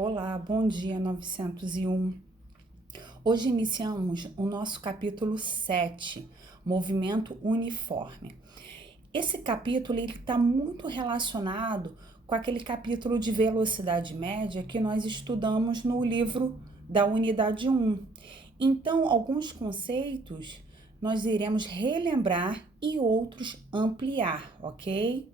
Olá, bom dia 901. Hoje iniciamos o nosso capítulo 7, Movimento Uniforme. Esse capítulo está muito relacionado com aquele capítulo de velocidade média que nós estudamos no livro da unidade 1. Então, alguns conceitos nós iremos relembrar e outros ampliar, ok?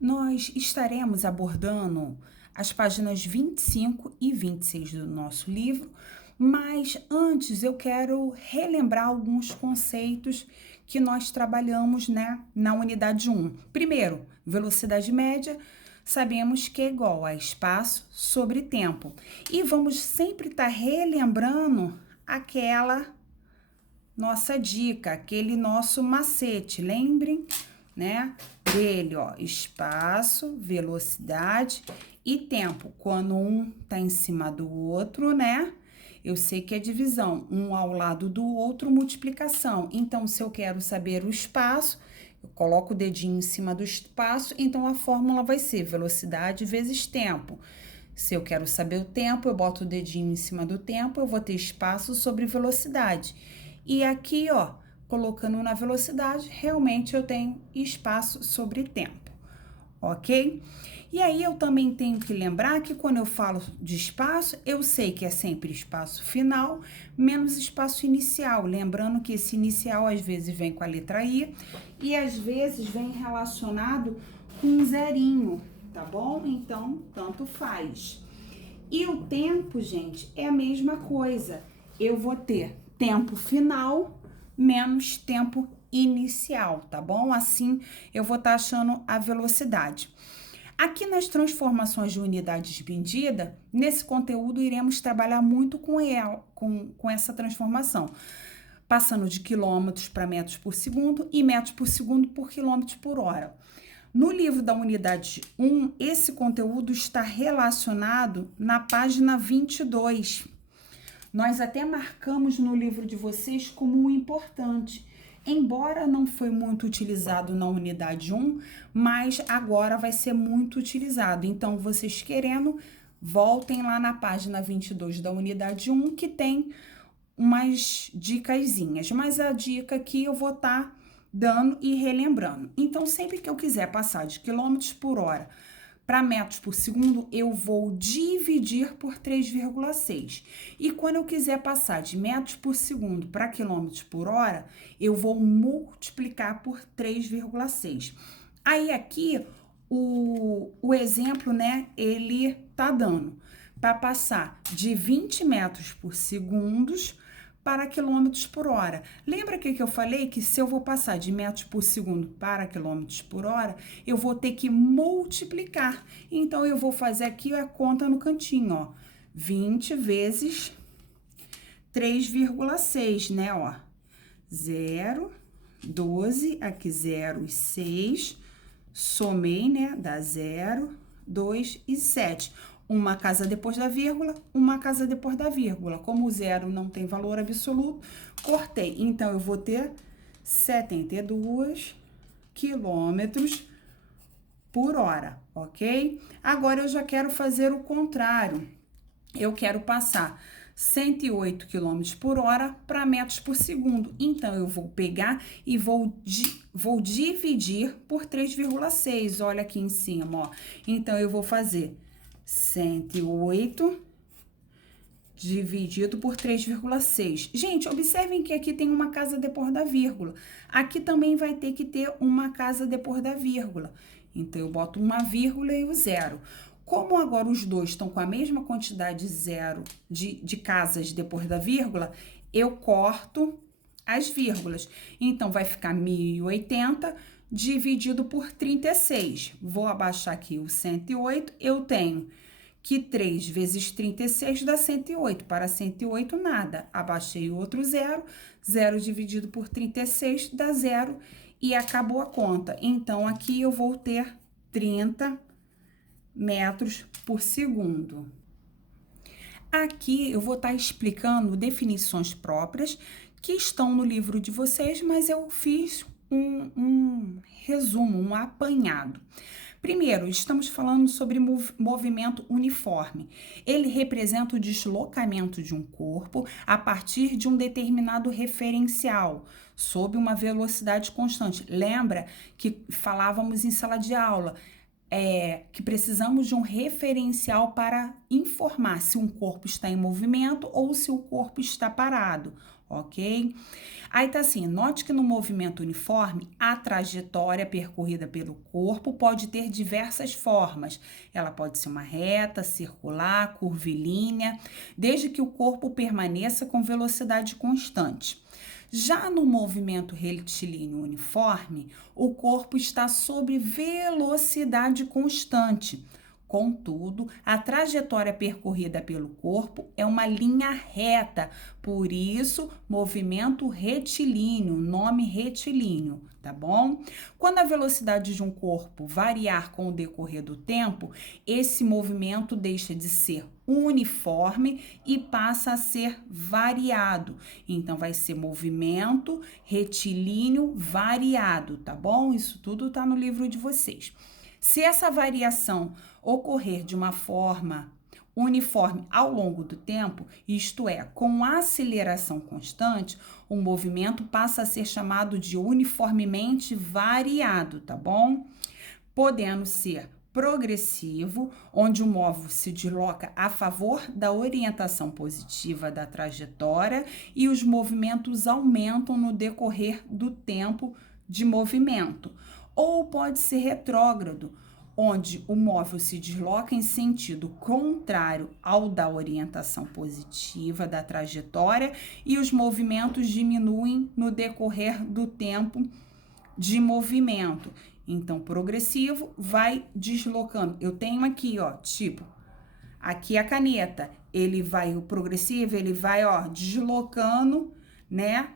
Nós estaremos abordando as páginas 25 e 26 do nosso livro, mas antes eu quero relembrar alguns conceitos que nós trabalhamos, na unidade 1. Primeiro, velocidade média, sabemos que é igual a espaço sobre tempo. E vamos sempre estar relembrando aquela nossa dica, aquele nosso macete, lembrem, dele, espaço, velocidade e tempo. Quando um tá em cima do outro, eu sei que é divisão, um ao lado do outro, multiplicação. Então, se eu quero saber o espaço, eu coloco o dedinho em cima do espaço, então a fórmula vai ser velocidade vezes tempo. Se eu quero saber o tempo, eu boto o dedinho em cima do tempo, eu vou ter espaço sobre velocidade. E aqui, colocando na velocidade, realmente eu tenho espaço sobre tempo, ok? E aí eu também tenho que lembrar que quando eu falo de espaço, eu sei que é sempre espaço final menos espaço inicial. Lembrando que esse inicial às vezes vem com a letra I e às vezes vem relacionado com um zerinho, tá bom? Então, tanto faz. E o tempo, gente, é a mesma coisa. Eu vou ter tempo final menos tempo inicial, tá bom? Assim, eu vou estar achando a velocidade. Aqui nas transformações de unidades de medida, nesse conteúdo iremos trabalhar muito com essa transformação, passando de quilômetros para metros por segundo e metros por segundo por quilômetro por hora. No livro da unidade 1, esse conteúdo está relacionado na página 22. Nós até marcamos no livro de vocês como um importante, embora não foi muito utilizado na unidade 1, mas agora vai ser muito utilizado. Então, vocês querendo, voltem lá na página 22 da unidade 1, que tem umas dicasinhas, mas a dica aqui eu vou estar dando e relembrando. Então, sempre que eu quiser passar de quilômetros por hora para metros por segundo, eu vou dividir por 3,6. E quando eu quiser passar de metros por segundo para quilômetros por hora, eu vou multiplicar por 3,6. Aí aqui, o exemplo, ele tá dando para passar de 20 metros por segundo para quilômetros por hora. Lembra que eu falei que se eu vou passar de metros por segundo para quilômetros por hora, eu vou ter que multiplicar. Então, eu vou fazer aqui a conta no cantinho, 20 vezes 3,6, 0, 12, aqui 0 e 6, somei, dá 0, 2 e 7. Uma casa depois da vírgula, uma casa depois da vírgula. Como o zero não tem valor absoluto, cortei. Então, eu vou ter 72 quilômetros por hora, ok? Agora, eu já quero fazer o contrário. Eu quero passar 108 quilômetros por hora para metros por segundo. Então, eu vou pegar e vou dividir por 3,6. Olha aqui em cima, Então, eu vou fazer 108 dividido por 3,6. Gente, observem que aqui tem uma casa depois da vírgula. Aqui também vai ter que ter uma casa depois da vírgula. Então, eu boto uma vírgula e o zero. Como agora os dois estão com a mesma quantidade de casas depois da vírgula, eu corto as vírgulas. Então, vai ficar 1080 dividido por 36. Vou abaixar aqui o 108, eu tenho que 3 vezes 36 dá 108. Para 108, nada. Abaixei o outro zero, 0 dividido por 36 dá 0 e acabou a conta. Então, aqui eu vou ter 30 metros por segundo. Aqui eu vou estar explicando definições próprias que estão no livro de vocês, mas eu fiz um resumo, um apanhado. Primeiro, estamos falando sobre movimento uniforme. Ele representa o deslocamento de um corpo a partir de um determinado referencial, sob uma velocidade constante. Lembra que falávamos em sala de aula? Que precisamos de um referencial para informar se um corpo está em movimento ou se o corpo está parado, ok? Aí tá assim, note que no movimento uniforme, a trajetória percorrida pelo corpo pode ter diversas formas. Ela pode ser uma reta, circular, curvilínea, desde que o corpo permaneça com velocidade constante. Já no movimento retilíneo uniforme, o corpo está sob velocidade constante. Contudo, a trajetória percorrida pelo corpo é uma linha reta, por isso, movimento retilíneo, nome retilíneo, tá bom? Quando a velocidade de um corpo variar com o decorrer do tempo, esse movimento deixa de ser uniforme e passa a ser variado. Então, vai ser movimento retilíneo variado, tá bom? Isso tudo tá no livro de vocês. Se essa variação ocorrer de uma forma uniforme ao longo do tempo, isto é, com aceleração constante, o movimento passa a ser chamado de uniformemente variado, tá bom? Podendo ser progressivo, onde o móvel se desloca a favor da orientação positiva da trajetória e os movimentos aumentam no decorrer do tempo de movimento. Ou pode ser retrógrado, onde o móvel se desloca em sentido contrário ao da orientação positiva da trajetória e os movimentos diminuem no decorrer do tempo de movimento. Então, progressivo vai deslocando. Eu tenho aqui, ó, tipo, aqui a caneta, o progressivo, ele vai, ó, deslocando, né,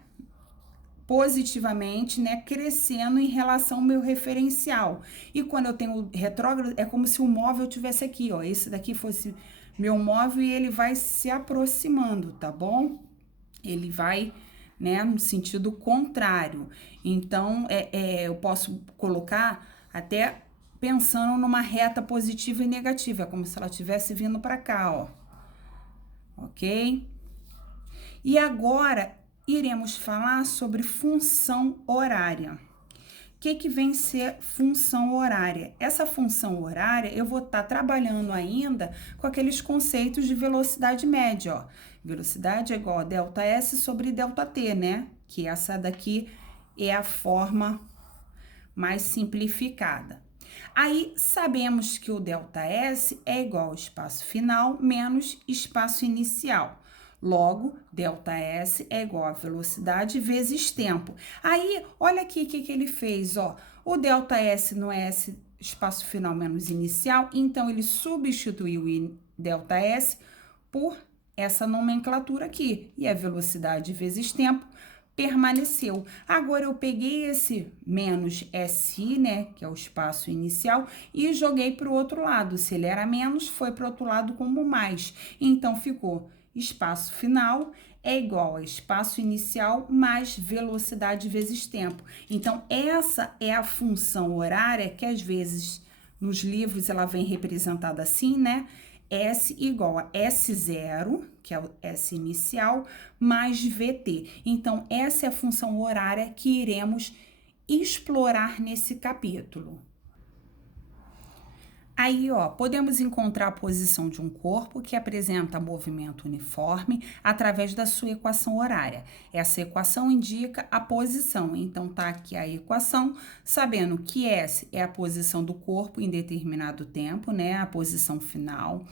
positivamente, né, crescendo em relação ao meu referencial. E quando eu tenho retrógrado, é como se o móvel tivesse aqui, ó, esse daqui fosse meu móvel e ele vai se aproximando, tá bom? Ele vai, né, no sentido contrário. Então, eu posso colocar até pensando numa reta positiva e negativa, é como se ela estivesse vindo para cá, ó. Ok? E agora, iremos falar sobre função horária. O que vem ser função horária? Essa função horária, eu vou estar trabalhando ainda com aqueles conceitos de velocidade média, ó. Velocidade é igual a ΔS sobre ΔT, né? Que essa daqui é a forma mais simplificada. Aí, sabemos que o ΔS é igual ao espaço final menos espaço inicial. Logo, ΔS é igual a velocidade vezes tempo. Aí, olha aqui o que ele fez, ó. O ΔS não é esse espaço final menos inicial, então ele substituiu o ΔS por essa nomenclatura aqui. E a velocidade vezes tempo permaneceu. Agora, eu peguei esse menos SI, né, que é o espaço inicial, e joguei para o outro lado. Se ele era menos, foi para o outro lado como mais. Então, ficou espaço final é igual a espaço inicial mais velocidade vezes tempo. Então, essa é a função horária que, às vezes, nos livros ela vem representada assim, né? S igual a S0, que é o S inicial, mais VT. Então, essa é a função horária que iremos explorar nesse capítulo. Aí, ó, podemos encontrar a posição de um corpo que apresenta movimento uniforme através da sua equação horária. Essa equação indica a posição. Então, tá aqui a equação, sabendo que S é a posição do corpo em determinado tempo, né? A posição final.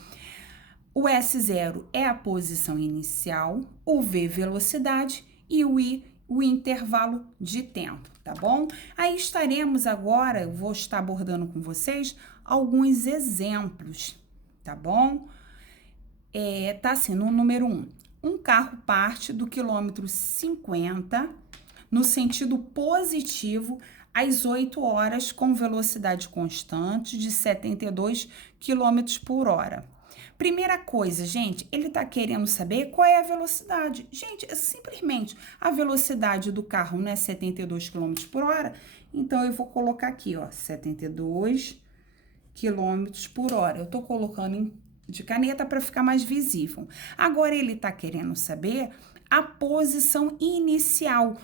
O S0 é a posição inicial, o V, velocidade, e o I, o intervalo de tempo, tá bom? Aí estaremos agora, eu vou estar abordando com vocês alguns exemplos, tá bom? Tá assim, no número 1. Um carro parte do quilômetro 50 no sentido positivo às 8 horas com velocidade constante de 72 km por hora. Primeira coisa, gente, ele tá querendo saber qual é a velocidade. Gente, é simplesmente a velocidade do carro não é 72 km por hora, então eu vou colocar aqui, ó, 72 quilômetros por hora. Eu tô colocando de caneta para ficar mais visível. Agora, ele tá querendo saber a posição inicial.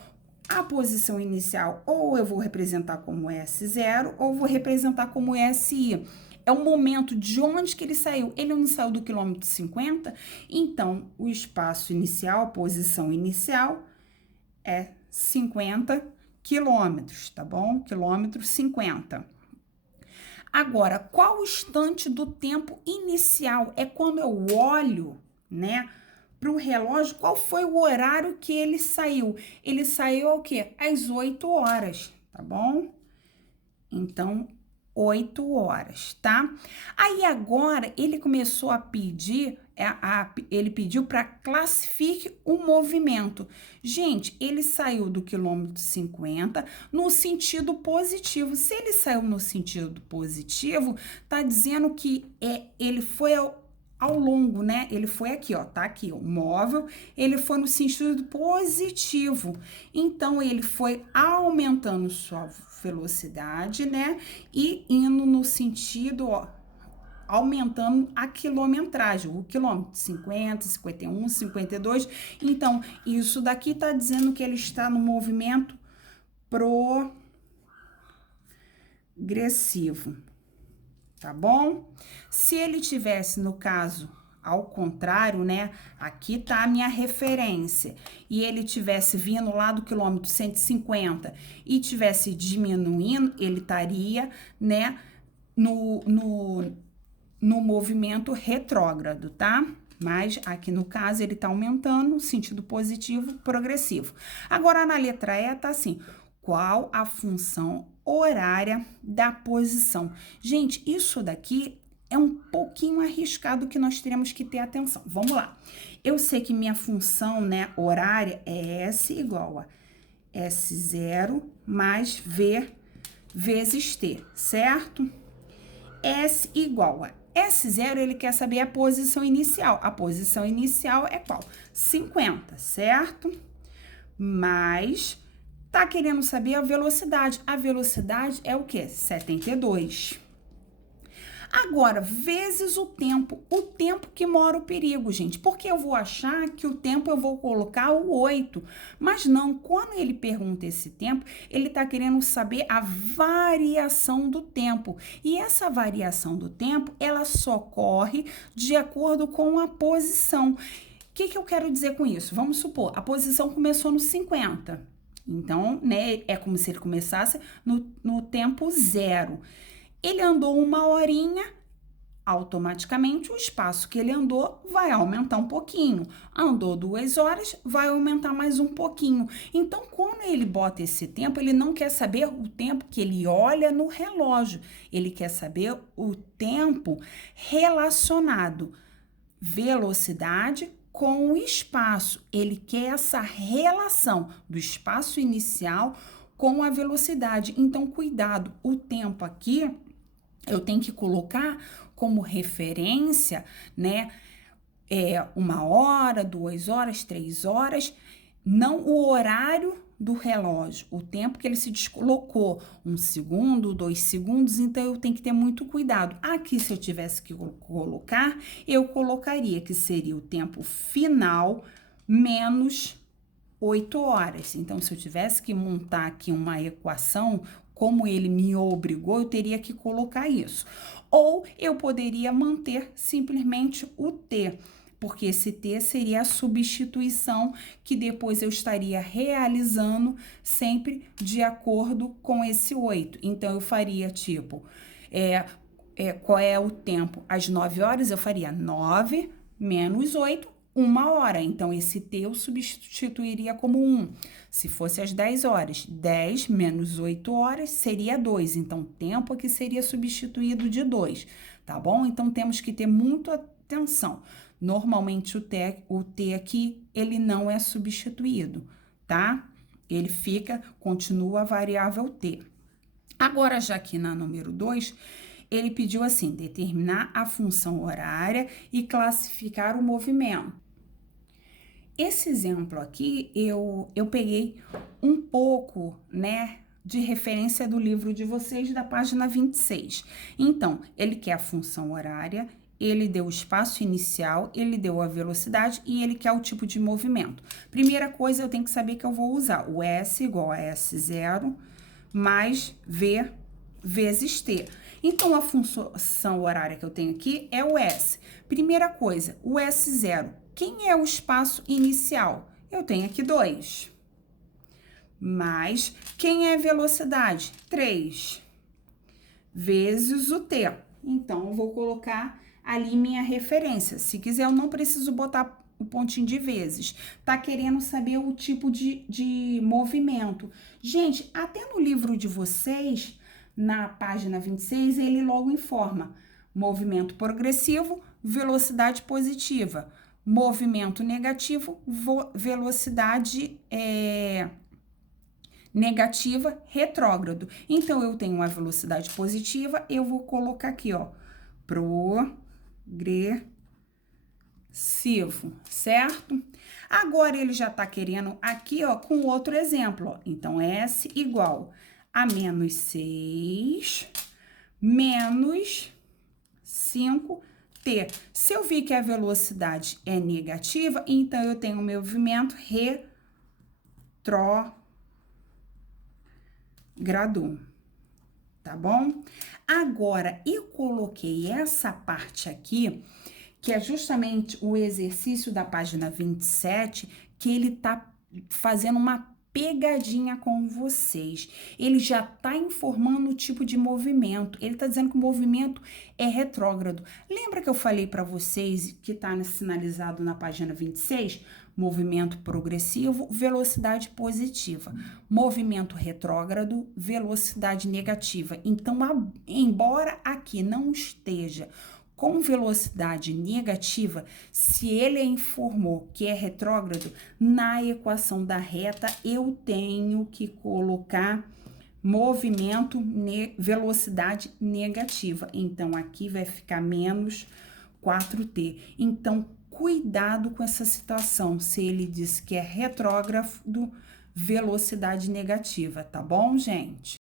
A posição inicial, ou eu vou representar como S0, ou vou representar como SI. É o momento de onde que ele saiu. Ele não saiu do quilômetro 50, então o espaço inicial, a posição inicial, é 50 quilômetros, tá bom? Quilômetro 50. Agora, qual o instante do tempo inicial? É quando eu olho, né, para o relógio, qual foi o horário que ele saiu? Ele saiu ao quê? Às 8 horas, tá bom? Então, 8 horas, tá? Aí agora ele começou a pedir, ele pediu para classifique o movimento. Gente, ele saiu do quilômetro 50 no sentido positivo. Se ele saiu no sentido positivo, tá dizendo que ele foi ao longo, né? Ele foi aqui, ó, tá aqui, o móvel, ele foi no sentido positivo. Então, ele foi aumentando sua velocidade, né? E indo no sentido, ó, aumentando a quilometragem, o quilômetro 50, 51, 52. Então, isso daqui tá dizendo que ele está no movimento progressivo, tá bom? Se ele tivesse, no caso, ao contrário, né? Aqui tá a minha referência. E ele tivesse vindo lá do quilômetro 150 e tivesse diminuindo, ele estaria, né? No movimento retrógrado, tá? Mas aqui no caso ele tá aumentando, sentido positivo, progressivo. Agora na letra E tá assim: qual a função horária da posição? Gente, isso daqui é um pouquinho arriscado que nós teremos que ter atenção. Vamos lá. Eu sei que minha função, né, horária é S igual a S0 mais V vezes T, certo? S igual a S0, ele quer saber a posição inicial. A posição inicial é qual? 50, certo? Mas tá querendo saber a velocidade. A velocidade é o quê? 72. Agora, vezes o tempo que mora o perigo, gente. Porque eu vou achar que o tempo eu vou colocar o 8. Mas não, quando ele pergunta esse tempo, ele está querendo saber a variação do tempo. E essa variação do tempo, ela só ocorre de acordo com a posição. O que eu quero dizer com isso? Vamos supor, a posição começou no 50. Então, né, é como se ele começasse no tempo 0. Ele andou 1 horinha, automaticamente o espaço que ele andou vai aumentar um pouquinho. Andou 2 horas, vai aumentar mais um pouquinho. Então, quando ele bota esse tempo, ele não quer saber o tempo que ele olha no relógio. Ele quer saber o tempo relacionado velocidade com o espaço. Ele quer essa relação do espaço inicial com a velocidade. Então, cuidado, o tempo aqui eu tenho que colocar como referência, né? 1 hora, 2 horas, 3 horas, não o horário do relógio, o tempo que ele se deslocou, 1 segundo, 2 segundos, então eu tenho que ter muito cuidado. Aqui, se eu tivesse que colocar, eu colocaria que seria o tempo final menos 8 horas. Então, se eu tivesse que montar aqui uma equação, como ele me obrigou, eu teria que colocar isso. Ou eu poderia manter simplesmente o T, porque esse T seria a substituição que depois eu estaria realizando sempre de acordo com esse 8. Então, eu faria tipo, qual é o tempo? Às 9 horas, eu faria 9 menos 8, 1 hora. Então, esse T eu substituiria como 1. Se fosse às 10 horas, 10 menos 8 horas seria 2. Então, tempo aqui seria substituído de 2, tá bom? Então, temos que ter muita atenção. Normalmente, o T aqui, ele não é substituído, tá? Ele continua a variável T. Agora, já aqui na número 2, ele pediu assim, determinar a função horária e classificar o movimento. Esse exemplo aqui, eu peguei um pouco, né, de referência do livro de vocês, da página 26. Então, ele quer a função horária, ele deu o espaço inicial, ele deu a velocidade e ele quer o tipo de movimento. Primeira coisa, eu tenho que saber que eu vou usar o S igual a S0 mais V vezes T. Então, a função horária que eu tenho aqui é o S. Primeira coisa, o S0. Quem é o espaço inicial? Eu tenho aqui 2. Mais, quem é a velocidade? 3. Vezes o T. Então, eu vou colocar ali minha referência. Se quiser, eu não preciso botar o pontinho de vezes. Tá querendo saber o tipo de movimento. Gente, até no livro de vocês, na página 26, ele logo informa movimento progressivo, velocidade positiva. Movimento negativo, velocidade negativa, retrógrado. Então, eu tenho uma velocidade positiva, eu vou colocar aqui, ó, progressivo, certo? Agora, ele já tá querendo aqui, ó, com outro exemplo, ó. Então, S igual a menos 6, menos 5T. Se eu vi que a velocidade é negativa, então, eu tenho um movimento retrógrado, tá bom? Agora, eu coloquei essa parte aqui, que é justamente o exercício da página 27, que ele tá fazendo uma pegadinha com vocês. Ele já tá informando o tipo de movimento. Ele tá dizendo que o movimento é retrógrado. Lembra que eu falei para vocês que tá sinalizado na página 26? Movimento progressivo, velocidade positiva. Movimento retrógrado, velocidade negativa. Então, embora aqui não esteja com velocidade negativa, se ele informou que é retrógrado, na equação da reta eu tenho que colocar movimento, velocidade negativa. Então, aqui vai ficar menos 4T. Então, cuidado com essa situação, se ele diz que é retrógrado, velocidade negativa, tá bom, gente?